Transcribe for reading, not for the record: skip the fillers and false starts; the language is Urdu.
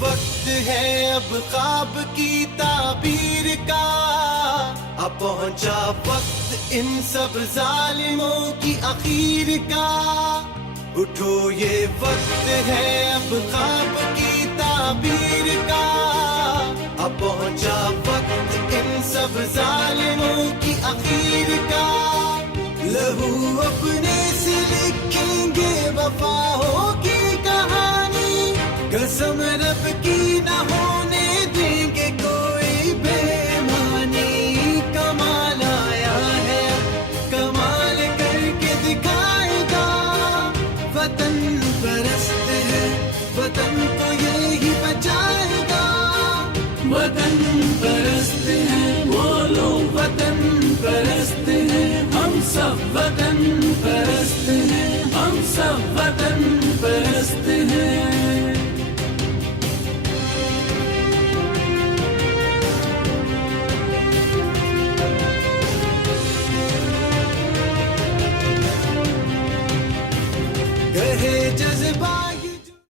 وقت ہے اب خواب کی تعبیر کا، اب پہنچا وقت ان سب ظالموں کی اخیر کا. اٹھو یہ وقت ہے اب خواب کی تعبیر کا، اب پہنچا وقت ان سب ظالموں کی اخیر کا. لہو اپنے سے لکھیں گے وفا ہوگی کہانی، قسم رب کی نہ ہو